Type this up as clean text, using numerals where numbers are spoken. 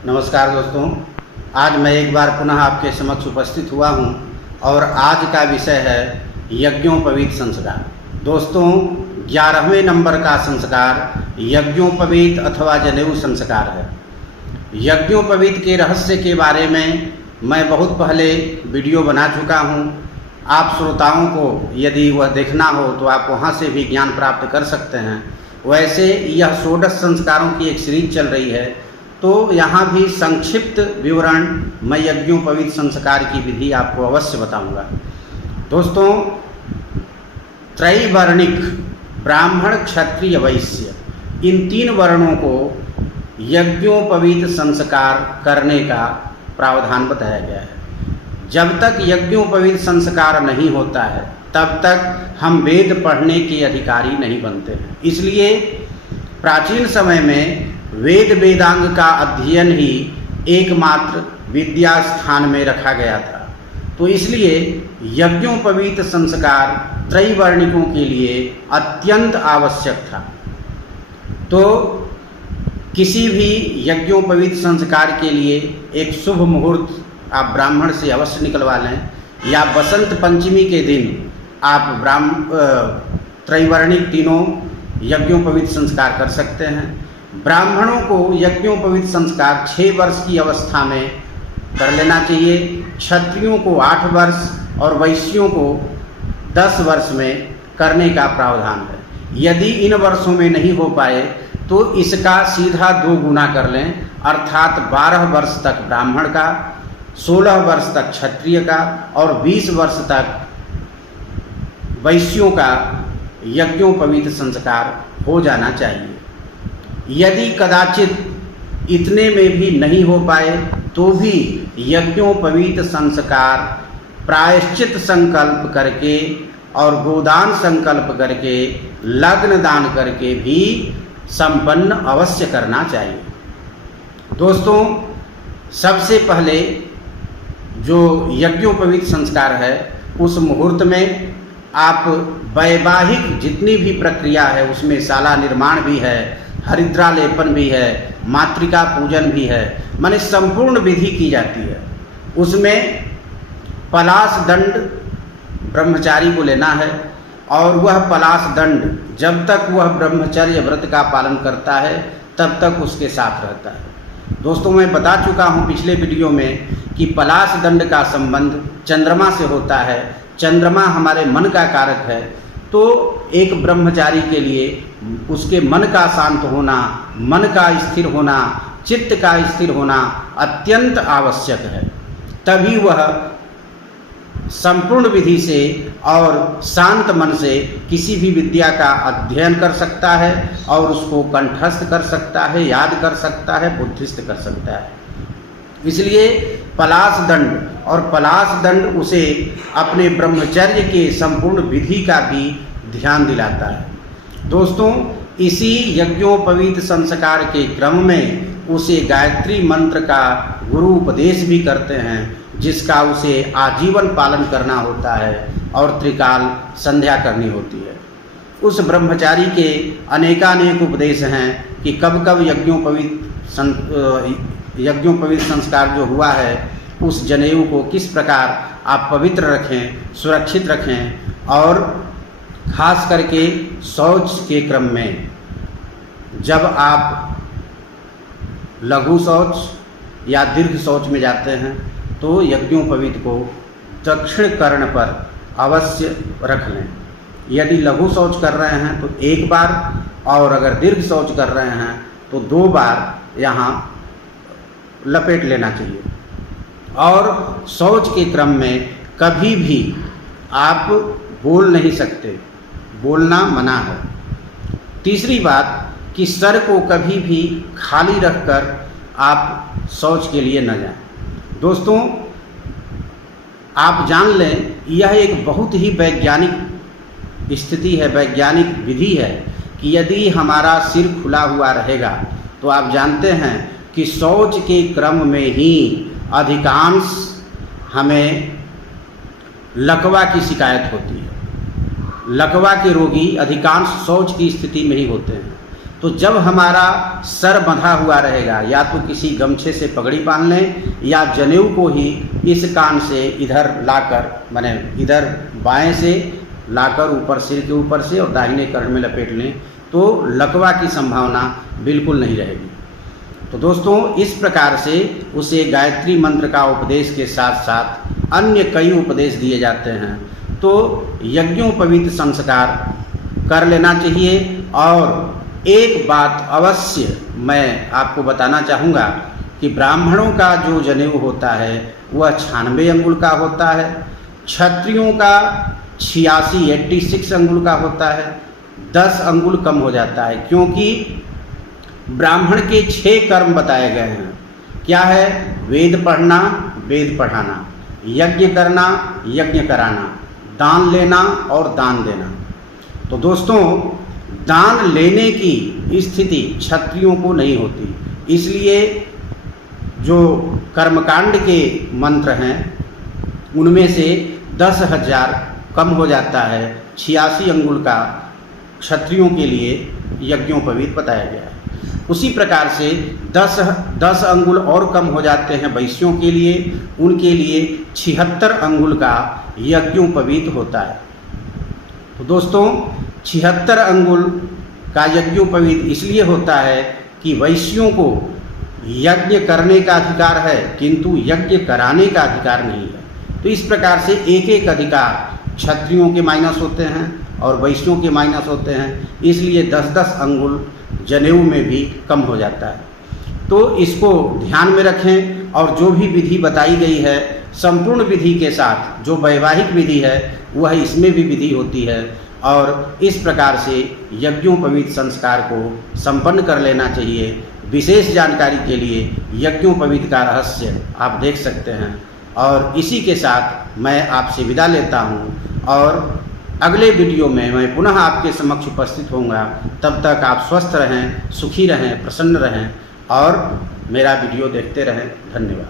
नमस्कार दोस्तों, आज मैं एक बार पुनः आपके समक्ष उपस्थित हुआ हूं और आज का विषय है यज्ञोपवीत संस्कार। दोस्तों, 11वें नंबर का संस्कार यज्ञोपवीत अथवा जनेऊ संस्कार है। यज्ञोपवीत के रहस्य के बारे में मैं बहुत पहले वीडियो बना चुका हूं। आप श्रोताओं को यदि वह देखना हो तो आप वहां से भी ज्ञान प्राप्त कर सकते हैं। वैसे यह 16 संस्कारों की एक सीरीज चल रही है, तो यहाँ भी संक्षिप्त विवरण मैं यज्ञोपवीत संस्कार की विधि आपको अवश्य बताऊंगा। दोस्तों, त्रैवर्णिक ब्राह्मण, क्षत्रिय, वैश्य, इन 3 वर्णों को यज्ञोपवीत संस्कार करने का प्रावधान बताया गया है। जब तक यज्ञोपवीत संस्कार नहीं होता है तब तक हम वेद पढ़ने के अधिकारी नहीं बनते हैं। इसलिए प्राचीन समय में वेद वेदांग का अध्ययन ही एकमात्र विद्या स्थान में रखा गया था। तो इसलिए यज्ञोपवीत संस्कार त्रैवर्णिकों के लिए अत्यंत आवश्यक था। तो किसी भी यज्ञोपवीत संस्कार के लिए एक शुभ मुहूर्त आप ब्राह्मण से अवश्य निकलवा लें, या बसंत पंचमी के दिन आप त्रैवर्णिक तीनों यज्ञोपवीत संस्कार कर सकते हैं। ब्राह्मणों को यज्ञोपवीत संस्कार 6 वर्ष की अवस्था में कर लेना चाहिए, क्षत्रियों को 8 वर्ष और वैश्यों को 10 वर्ष में करने का प्रावधान है। यदि इन वर्षों में नहीं हो पाए तो इसका सीधा 2 गुना कर लें, अर्थात 12 वर्ष तक ब्राह्मण का, 16 वर्ष तक क्षत्रिय का और 20 वर्ष तक वैश्यों का यज्ञोपवीत संस्कार हो जाना चाहिए। यदि कदाचित इतने में भी नहीं हो पाए तो भी यज्ञोपवीत संस्कार प्रायश्चित संकल्प करके और गोदान संकल्प करके, लग्न दान करके भी संपन्न अवश्य करना चाहिए। दोस्तों, सबसे पहले जो यज्ञोपवीत संस्कार है उस मुहूर्त में आप वैवाहिक जितनी भी प्रक्रिया है उसमें शाला निर्माण भी है, हरिद्रा लेपन भी है, मातृका पूजन भी है, माने संपूर्ण विधि की जाती है। उसमें पलाश दंड ब्रह्मचारी को लेना है और वह पलाश दंड जब तक वह ब्रह्मचर्य व्रत का पालन करता है तब तक उसके साथ रहता है। दोस्तों, मैं बता चुका हूँ पिछले वीडियो में कि पलाश दंड का संबंध चंद्रमा से होता है। चंद्रमा हमारे मन का कारक है, तो एक ब्रह्मचारी के लिए उसके मन का शांत होना, मन का स्थिर होना, चित्त का स्थिर होना अत्यंत आवश्यक है। तभी वह संपूर्ण विधि से और शांत मन से किसी भी विद्या का अध्ययन कर सकता है और उसको कंठस्थ कर सकता है, याद कर सकता है, बुद्धिस्थ कर सकता है। इसलिए पलाश दंड और पलाश दंड उसे अपने ब्रह्मचर्य के संपूर्ण विधि का भी ध्यान दिलाता है। दोस्तों, इसी यज्ञोपवीत संस्कार के क्रम में उसे गायत्री मंत्र का गुरु उपदेश भी करते हैं, जिसका उसे आजीवन पालन करना होता है और त्रिकाल संध्या करनी होती है। उस ब्रह्मचारी के अनेकानेक उपदेश हैं कि कब कब यज्ञोपवीत संस्कार जो हुआ है उस जनेऊ को किस प्रकार आप पवित्र रखें, सुरक्षित रखें, और खास करके शौच के क्रम में जब आप लघु शौच या दीर्घ शौच में जाते हैं तो यज्ञोपवीत को दक्षिण कर्ण पर अवश्य रख लें। यदि लघु शौच कर रहे हैं तो 1 बार, और अगर दीर्घ शौच कर रहे हैं तो 2 बार यहाँ लपेट लेना चाहिए। और शौच के क्रम में कभी भी आप बोल नहीं सकते, बोलना मना है। तीसरी बात कि सर को कभी भी खाली रखकर आप शौच के लिए न जाएं। दोस्तों, आप जान लें यह एक बहुत ही वैज्ञानिक स्थिति है, वैज्ञानिक विधि है कि यदि हमारा सिर खुला हुआ रहेगा तो आप जानते हैं कि शौच के क्रम में ही अधिकांश हमें लकवा की शिकायत होती है। लकवा के रोगी अधिकांश शौच की स्थिति में ही होते हैं। तो जब हमारा सर बंधा हुआ रहेगा, या तो किसी गमछे से पगड़ी बांध लें या जनेऊ को ही इस कान से इधर लाकर, माने इधर बाएं से लाकर ऊपर सिर के ऊपर से और दाहिने कर्ण में लपेट लें, तो लकवा की संभावना बिल्कुल नहीं रहेगी। तो दोस्तों, इस प्रकार से उसे गायत्री मंत्र का उपदेश के साथ साथ अन्य कई उपदेश दिए जाते हैं। तो यज्ञोपवीत संस्कार कर लेना चाहिए। और एक बात अवश्य मैं आपको बताना चाहूँगा कि ब्राह्मणों का जो जनेऊ होता है वह 96 अंगुल का होता है, क्षत्रियों का 86 अंगुल का होता है, 10 अंगुल कम हो जाता है, क्योंकि ब्राह्मण के 6 कर्म बताए गए हैं। क्या है? वेद पढ़ना, वेद पढ़ाना, यज्ञ करना, यज्ञ कराना, दान लेना और दान देना। तो दोस्तों, दान लेने की स्थिति क्षत्रियों को नहीं होती, इसलिए जो कर्मकांड के मंत्र हैं उनमें से 10,000 कम हो जाता है। 86 अंगुल का क्षत्रियों के लिए यज्ञोपवीत बताया गया है। उसी प्रकार से 10 अंगुल और कम हो जाते हैं वैश्यों के लिए, उनके लिए 76 अंगुल का यज्ञोपवीत होता है। तो दोस्तों, 76 अंगुल का यज्ञोपवीत इसलिए होता है कि वैश्यों को यज्ञ करने का अधिकार है किंतु यज्ञ कराने का अधिकार नहीं है। तो इस प्रकार से एक एक अधिकार क्षत्रियों के माइनस होते हैं और वैश्यों के माइनस होते हैं, इसलिए 10-10 अंगुल जनेऊ में भी कम हो जाता है। तो इसको ध्यान में रखें और जो भी विधि बताई गई है संपूर्ण विधि के साथ, जो वैवाहिक विधि है वह इसमें भी विधि होती है। और इस प्रकार से यज्ञोपवीत संस्कार को संपन्न कर लेना चाहिए। विशेष जानकारी के लिए यज्ञोपवीत का रहस्य आप देख सकते हैं। और इसी के साथ मैं आपसे विदा लेता हूँ और अगले वीडियो में मैं पुनः आपके समक्ष उपस्थित होऊंगा। तब तक आप स्वस्थ रहें, सुखी रहें, प्रसन्न रहें और मेरा वीडियो देखते रहें। धन्यवाद।